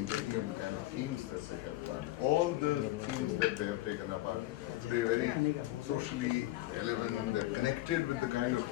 in taking up the kind of themes that they have done. All the themes that they have taken up are today very socially relevant, they're connected with the kind of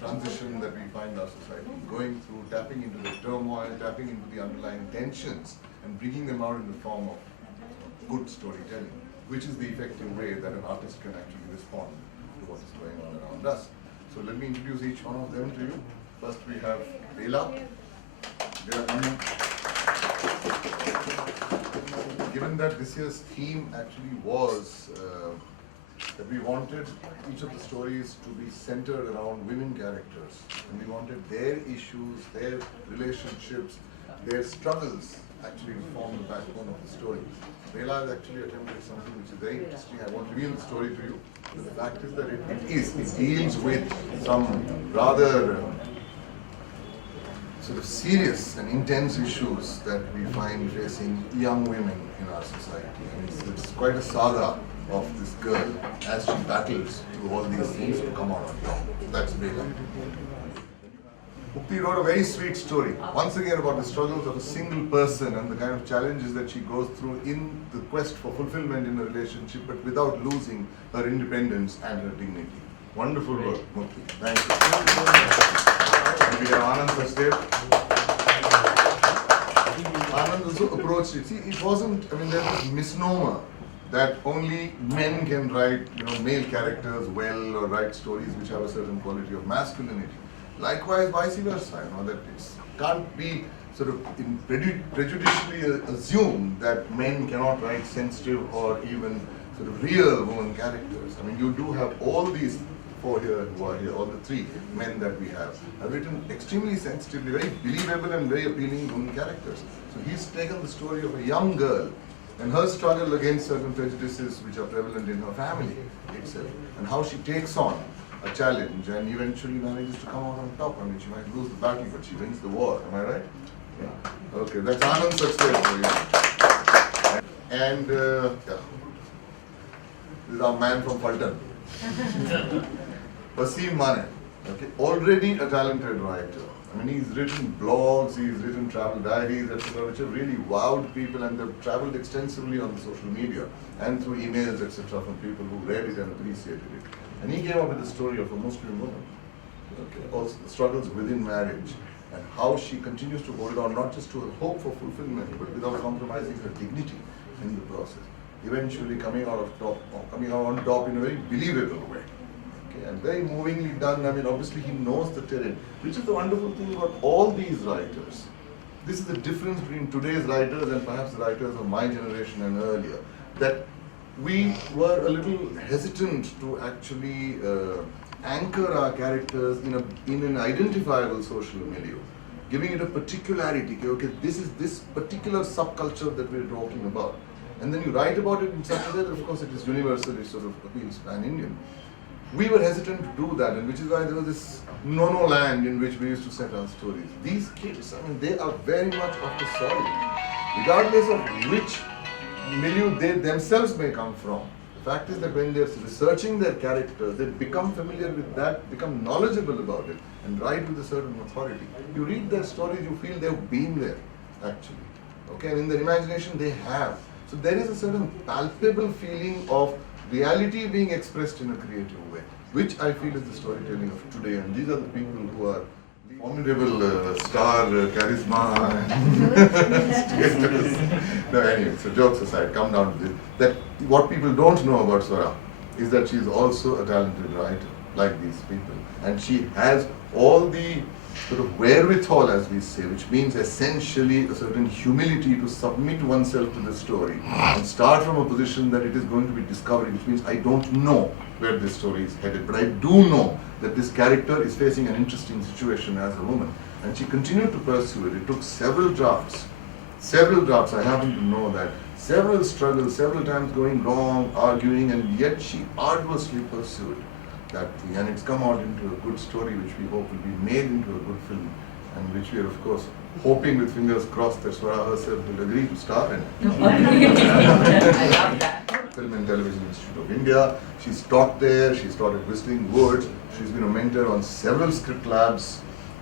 transition that we find our society going through, tapping into the turmoil, tapping into the underlying tensions, and bringing them out in the form of good storytelling, which is the effective way that an artist can actually respond to what is going on around us. So let me introduce each one of them to you. First we have Bela. Given that this year's theme actually was that we wanted each of the stories to be centered around women characters, and we wanted their issues, their relationships, their struggles actually to form the backbone of the story. Bela has actually attempted something which is very interesting. I won't reveal the story to you, but the fact is that it deals with some rather sort of serious and intense issues that we find facing young women in our society. And it's quite a saga of this girl as she battles through all these things to come out on top. That's Bela. Mukti wrote a very sweet story, once again about the struggles of a single person and the kind of challenges that she goes through in the quest for fulfillment in a relationship, but without losing her independence and her dignity. Wonderful work, Mukti. Thank you. And we have Anand Sachdev. Anand also approached it. See, it wasn't, there's this misnomer that only men can write, male characters well or write stories which have a certain quality of masculinity. Likewise, vice versa, that it can't be sort of prejudicially assumed that men cannot write sensitive or even sort of real woman characters. You do have all these four here who are here, all the three men that we have written extremely sensitively, very believable and very appealing women characters. So he's taken the story of a young girl and her struggle against certain prejudices which are prevalent in her family itself, and how she takes on a challenge and eventually manages to come out on top. She might lose the battle, but she wins the war. Am I right? Yeah. Okay, that's Anand Sachdev for you. And this is our man from Fulton. Wasim Mane. Okay, already a talented writer. He's written blogs, he's written travel diaries, etc., which have really wowed people, and they've traveled extensively on the social media and through emails, etc., from people who read it and appreciated it. And he came up with the story of a Muslim woman, also the struggles within marriage, and how she continues to hold on not just to her hope for fulfillment, but without compromising her dignity in the process. Eventually coming out on top in a very believable way. And very movingly done. Obviously he knows the terrain, which is the wonderful thing about all these writers. This is the difference between today's writers and perhaps the writers of my generation and earlier, that we were a little hesitant to actually anchor our characters in an identifiable social milieu, giving it a particularity. Okay, this is this particular subculture that we're talking about. And then you write about it in such a way that, of course, it is universal, it sort of appeals pan-Indian. We were hesitant to do that, and which is why there was this no-no land in which we used to set our stories. These kids, they are very much of the soil, regardless of which milieu they themselves may come from. The fact is that when they're researching their characters, they become familiar with that, become knowledgeable about it, and write with a certain authority. You read their stories, you feel they've been there, actually. Okay, and in their imagination they have. So there is a certain palpable feeling of reality being expressed in a creative way, which I feel is the storytelling of today. And these are the people who are the formidable star, charisma, status. No, anyway, so jokes aside, come down to this. That what people don't know about Swara is that she is also a talented writer, like these people. And she has all the sort of wherewithal, as we say, which means essentially a certain humility to submit oneself to the story and start from a position that it is going to be discovery, which means I don't know where this story is headed, but I do know that this character is facing an interesting situation as a woman. And she continued to pursue it. It took several drafts, I happen to know that, several struggles, several times going wrong, arguing, and yet she arduously pursued that thing, and it's come out into a good story which we hope will be made into a good film, and which we are of course hoping with fingers crossed that Swara herself will agree to star in. I love that. Film and Television Institute of India. She's taught there, she's taught at Whistling Woods, she's been a mentor on several script labs,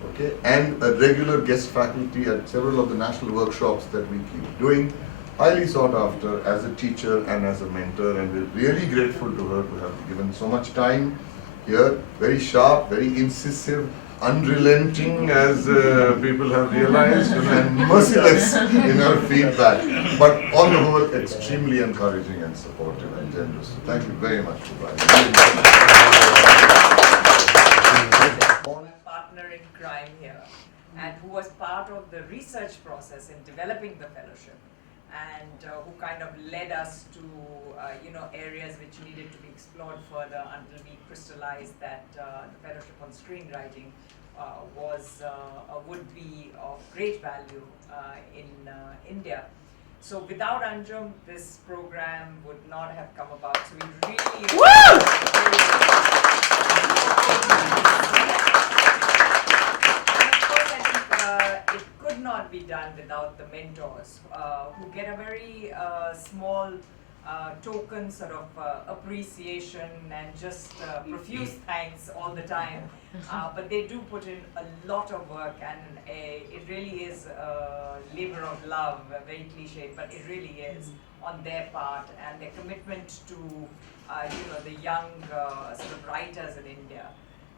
okay, and a regular guest faculty at several of the national workshops that we keep doing. Highly sought after as a teacher and as a mentor, and we're really grateful to her to have given so much time here. Very sharp, very incisive, unrelenting, as people have realized, and merciless in her feedback, but on the whole, extremely encouraging and supportive and generous. So thank you very much for Partner in crime here, and who was part of the research process in developing the fellowship, and who kind of led us to areas which needed to be explored further until we crystallized that the fellowship on screenwriting would be of great value in India. So without Anjum, this program would not have come about. So we it could not be done without the mentors who get a very small token sort of appreciation and just profuse thanks all the time. But they do put in a lot of work, and it really is a labor of love, very cliche, but it really is on their part, and their commitment to the young sort of writers in India.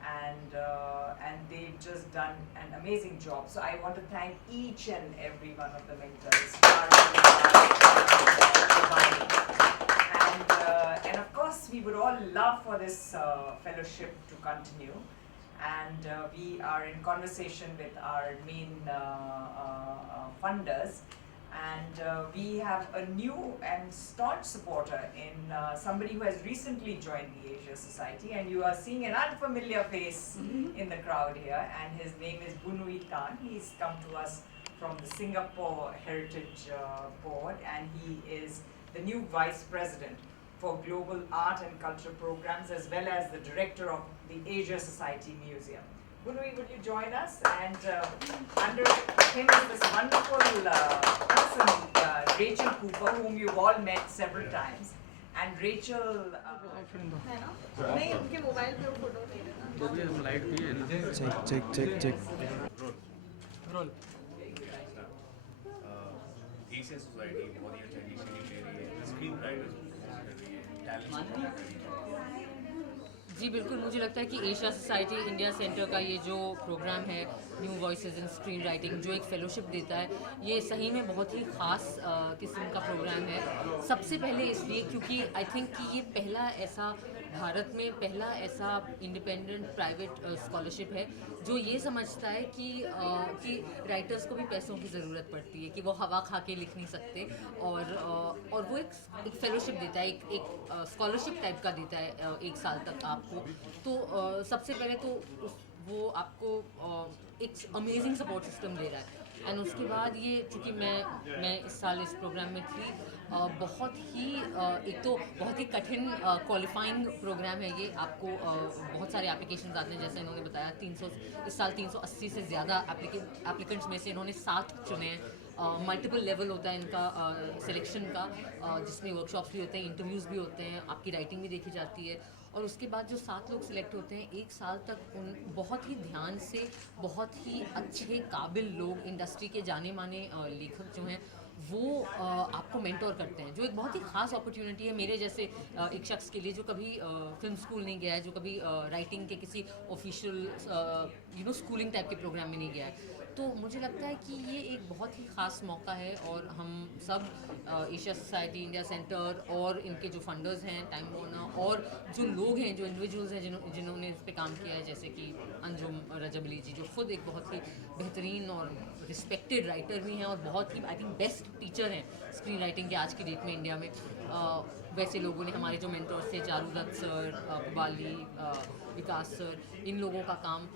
And they've just done an amazing job. So I want to thank each and every one of the mentors. And of course, we would all love for this fellowship to continue. And we are in conversation with our main funders. And we have a new and staunch supporter in somebody who has recently joined the Asia Society, and you are seeing an unfamiliar face in the crowd here, and his name is Bunui Tan. He's come to us from the Singapore Heritage Board, and he is the new Vice President for Global Art and Culture Programs, as well as the Director of the Asia Society Museum. Bunui, would you join us? And under him is this wonderful person, Rachel Cooper, whom you've all met several times. And Rachel... नहीं, उनके मोबाइल पे वो फोटो नहीं है ना। तो भी हम लाइट भी है ना। check. Roll. Asia Society बहुत ही अच्छा इनिशिएटिव ले रही है, स्क्रीन राइटर्स कर रही है, टैलेंट। जी बिल्कुल, मुझे लगता है कि एशिया सोसाइटी इंडिया सेंटर का ये जो प्रोग्राम है न्यू वॉइसेस इन स्क्रीन राइटिंग, जो एक फेलोशिप देता है, ये सही में बहुत ही ख़ास किस्म का प्रोग्राम है। सबसे पहले इसलिए क्योंकि आई थिंक कि ये पहला ऐसा भारत में पहला ऐसा इंडिपेंडेंट प्राइवेट स्कॉलरशिप है जो ये समझता है कि राइटर्स को भी पैसों की ज़रूरत पड़ती है, कि वो हवा खा के लिख नहीं सकते, और वो एक फेलोशिप देता है, एक स्कॉलरशिप टाइप का देता है 1 साल तक आपको। तो सबसे पहले तो वो आपको एक अमेजिंग सपोर्ट सिस्टम दे रहा है। एंड उसके बाद ये चूँकि मैं इस साल इस प्रोग्राम में थी, बहुत ही एक तो बहुत ही कठिन क्वालिफाइंग प्रोग्राम है ये। आपको बहुत सारे एप्लीकेशंस आते हैं, जैसे इन्होंने बताया 300 इस साल 380 से ज़्यादा एप्लीकेंट्स में से इन्होंने 7 चुने हैं। मल्टीपल लेवल होता है इनका सिलेक्शन का, जिसमें वर्कशॉप्स भी होते हैं, इंटरव्यूज़ भी होते हैं, आपकी राइटिंग भी देखी जाती है। और उसके बाद जो 7 लोग सिलेक्ट होते हैं, 1 साल तक उन बहुत ही ध्यान से बहुत ही अच्छे काबिल लोग, इंडस्ट्री के जाने माने लेखक जो हैं, वो आपको मेंटोर करते हैं, जो एक बहुत ही ख़ास अपॉर्चुनिटी है मेरे जैसे एक शख्स के लिए जो कभी फिल्म स्कूल नहीं गया है, जो कभी राइटिंग के किसी ऑफिशियल स्कूलिंग टाइप के प्रोग्राम में नहीं गया है। तो मुझे लगता है कि ये एक बहुत ही ख़ास मौका है, और हम सब एशिया सोसाइटी इंडिया सेंटर और इनके जो फंडर्स हैं, टाइम वार्नर, और जो लोग हैं, जो इंडिविजुअल्स हैं जिन्होंने इस पे काम किया है, जैसे कि अंजुम रजबली जी, जो खुद एक बहुत ही बेहतरीन और रिस्पेक्टेड राइटर भी हैं, और बहुत ही आई थिंक बेस्ट टीचर हैं स्क्रीन राइटिंग के आज की डेट में इंडिया में। वैसे लोगों ने, हमारे जो मेंटर्स थे, चारुदत्त सर, पुबाली, विकास सर, इन लोगों का काम,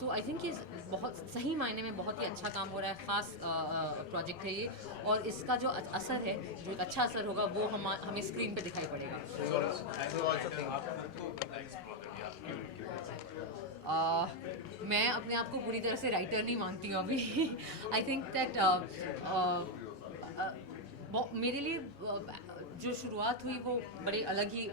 तो आई थिंक ये बहुत सही मायने में बहुत ही अच्छा काम हो रहा है। ख़ास प्रोजेक्ट है ये, और इसका जो असर है, जो एक अच्छा असर होगा, वो हमें स्क्रीन पे दिखाई पड़ेगा। मैं अपने आप को पूरी तरह से राइटर नहीं मानती हूँ अभी। आई थिंक दैट मेरे लिए जो शुरुआत हुई वो बड़ी अलग ही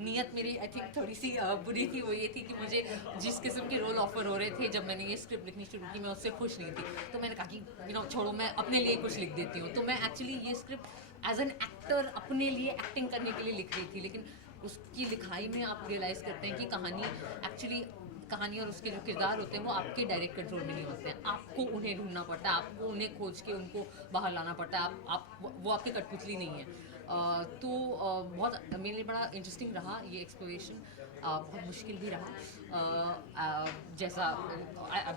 नीयत मेरी आई थिंक थोड़ी सी बुरी थी। वो ये थी कि मुझे जिस किस्म के रोल ऑफर हो रहे थे जब मैंने ये स्क्रिप्ट लिखनी शुरू की मैं उससे खुश नहीं थी। तो मैंने कहा कि छोड़ो, मैं अपने लिए कुछ लिख देती हूँ। तो मैं एक्चुअली ये स्क्रिप्ट एज एन एक्टर अपने लिए एक्टिंग करने के लिए लिख रही थी, लेकिन उसकी लिखाई में आप रियलाइज़ करते हैं कि कहानी और उसके जो किरदार होते हैं वो आपके डायरेक्ट कंट्रोल में नहीं होते हैं। आपको उन्हें ढूंढना पड़ता है, आपको उन्हें खोज के उनको बाहर लाना पड़ता है। वो आपके कठपुतली नहीं है। बहुत मेरे लिए बड़ा इंटरेस्टिंग रहा ये एक्सप्लोरेशन। बहुत मुश्किल भी रहा, जैसा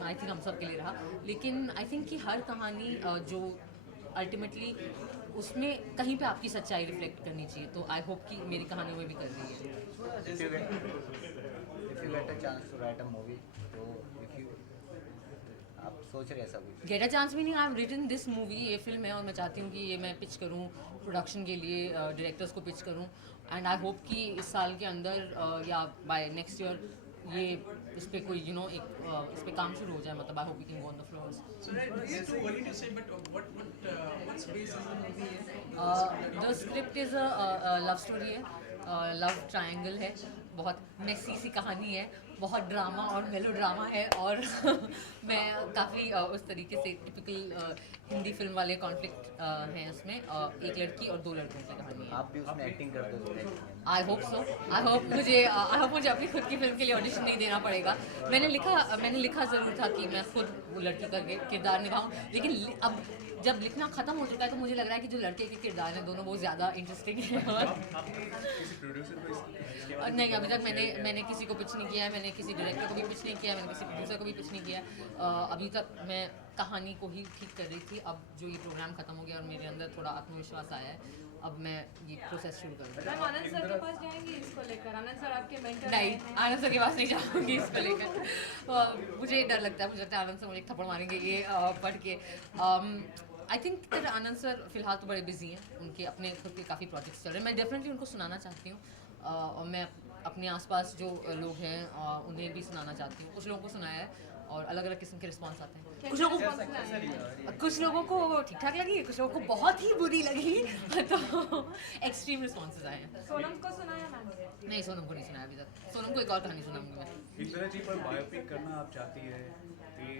आई थिंक हम सब के लिए रहा। लेकिन आई थिंक कि हर कहानी जो अल्टीमेटली उसमें कहीं पे आपकी सच्चाई रिफ्लेक्ट करनी चाहिए। तो आई होप कि मेरी कहानियों में भी कर रही है। If you get a chance to write a movie, तो आप सोच रहे ऐसा कुछ? गेट अ चांस भी नहीं, I have written this movie. ये फिल्म है और मैं चाहती हूँ कि ये मैं पिच करूँ प्रोडक्शन के लिए, डायरेक्टर्स को पिच करूँ। एंड आई होप कि इस साल के अंदर या बाय नेक्स्ट ईयर ये इस पे कोई इस पे काम शुरू हो जाए। मतलब I hope we can go on the floors. So it's too early to say, but what space is the movie in? The script is a love story है, लव ट्रायंगल है। बहुत मेसी सी कहानी है, बहुत ड्रामा और मेलो ड्रामा है। और मैं काफ़ी उस तरीके से टिपिकल हिंदी फिल्म वाले कॉन्फ्लिक्ट हैं उसमें। एक लड़की और दो लड़कों की कहानी है। आप भी उसमें एक्टिंग करते हो? I hope so. I hope मुझे अपनी खुद की फिल्म के लिए ऑडिशन नहीं देना पड़ेगा। मैंने लिखा ज़रूर था कि मैं खुद वो लड़की का किरदार निभाऊँ, लेकिन अब जब लिखना ख़त्म हो चुका है तो मुझे लग रहा है कि जो लड़के के किरदार हैं दोनों बहुत ज़्यादा इंटरेस्टिंग हैं। और नहीं, अभी तक मैंने किसी को पिच नहीं किया है, मैंने किसी डायरेक्टर को भी पिच नहीं किया है, मैंने किसी प्रोड्यूसर को भी पिच नहीं किया है। अभी तक मैं कहानी को ही ठीक कर रही थी। अब जो ये प्रोग्राम ख़त्म हो गया और मेरे अंदर थोड़ा आत्मविश्वास आया है, अब मैं ये प्रोसेस शुरू कर रही हूँ। आनंद सर के पास जाएंगी इसको लेकर? आनंद सर आपके मेंटर नहीं, आनंद सर के पास नहीं जाऊँगी इसको लेकर। मुझे डर लगता है, मुझे लगता है आनंद सर मुझे एक थप्पड़ मारेंगे ये पढ़ के। आई थिंक दैट आनंद सर फिलहाल तो बड़े बिजी हैं, उनके अपने खुद के काफ़ी प्रोजेक्ट्स चल रहे हैं। मैं डेफिनेटली उनको सुनाना चाहती हूँ, और मैं अपने आसपास जो लोग हैं उन्हें भी सुनाना चाहती हूँ। कुछ लोगों को सुनाया है और अलग अलग किस्म के रिस्पॉन्स आते हैं। कुछ लोगों को ठीक ठाक लगी, कुछ लोगों को बहुत ही बुरी लगी। तो एक्सट्रीम रिस्पॉन्सेज आए हैं। सोनम को सुनाया मैम? नहीं, सोनम को नहीं सुनाया अभी तक। सोनम को एक और कहानी सुनाऊंगी मैं। इंदिरा जी पर बायोपिक करना आप चाहती है, तो ये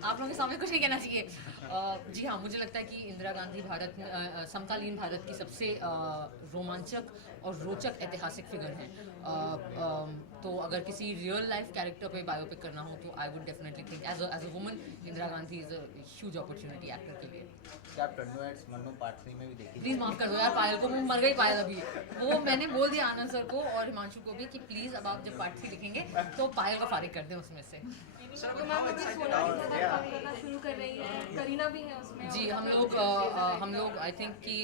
आप लोगों के सामने कुछ नहीं कहना चाहिए। जी हाँ, मुझे लगता है कि इंदिरा गांधी समकालीन भारत की सबसे रोमांचक और रोचक ऐतिहासिक फिगर हैं। तो अगर किसी रियल लाइफ कैरेक्टर पे बायोपिक करना हो तो I would definitely think as a woman Indira Gandhi is a huge opportunity actor के लिए। क्या आप टन्नू एड्स मन्नू पार्ट 3 में भी देखी? प्लीज़ माफ़ कर दो यार पायल को, मैं मर गई पायल अभी। वो मैंने बोल दिया आनंद सर को और हिमांशु को भी कि प्लीज़ अब आप जब पार्ट 3 लिखेंगे तो पायल को फारिग कर दें उसमें से। तो मैम अभी सोनम के साथ काम करना शुरू कर रही है, करीना भी है उसमें। जी, हम लोग आई थिंक कि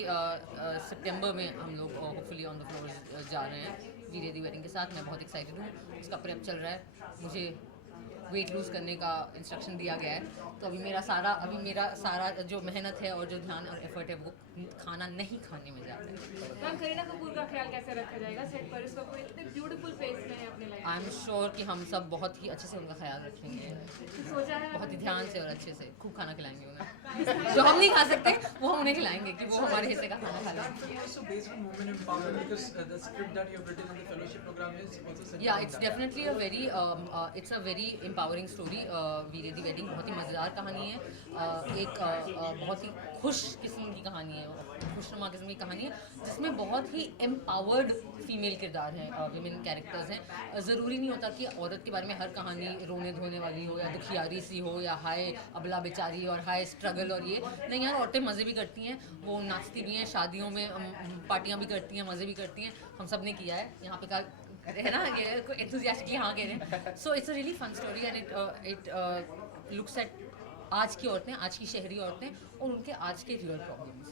सितंबर में हम लोग होपफुली ऑन द फ्लोर जा रहे हैं वीरे दी वेडिंग के साथ। मैं बहुत एक्साइटेड हूँ, उसका प्रेप चल रहा है। मुझे वेट लूज़ करने का इंस्ट्रक्शन दिया गया है, तो अभी मेरा सारा जो मेहनत है और जो ध्यान और एफर्ट है वो खाना नहीं खाने में जा रहा है। मैम करीना कपूर का ख्याल कैसे रखा जाएगा सेट पर? इसको कोई इतने ब्यूटीफुल फेस में है अपने लाइफ। आई एम श्योर कि हम सब बहुत ही अच्छे से उनका ख्याल रखेंगे, सोचा है बहुत ही ध्यान से और अच्छे से खूब खाना खिलाएंगे उन्हें। जो हम नहीं खा सकते वो हम उन्हें खिलाएंगे कि वो हमारे हिस्से का खाना खा लें। Also based on women empowerment, because the script that you have written on the fellowship program is also centered या on it's that. Definitely a very empowering story. Veere Di वेडिंग बहुत ही मज़ेदार कहानी है, एक बहुत ही खुश किस्म की कहानी है, खुशनुमा किस्म की कहानी है जिसमें बहुत ही एम्पावर्ड फीमेल किरदार हैं, विमेन कैरेक्टर्स हैं। ज़रूरी नहीं होता कि औरत के बारे में हर कहानी रोने धोने वाली हो या दुखियारी सी हो या हाय अबला बेचारी और हाय स्ट्रगल और ये नहीं। यार औरतें मज़े भी करती हैं, वो नाचती भी हैं, शादियों में पार्टियाँ भी करती हैं, मज़े भी करती हैं। हम सब ने किया है यहाँ पे का है ना, ये एंथुसियास्टिकली हाँ कह रहे हैं। So it's a really fun story and it looks at आज की औरतें, आज की शहरी औरतें और उनके आज के रियल प्रॉब्लम्स।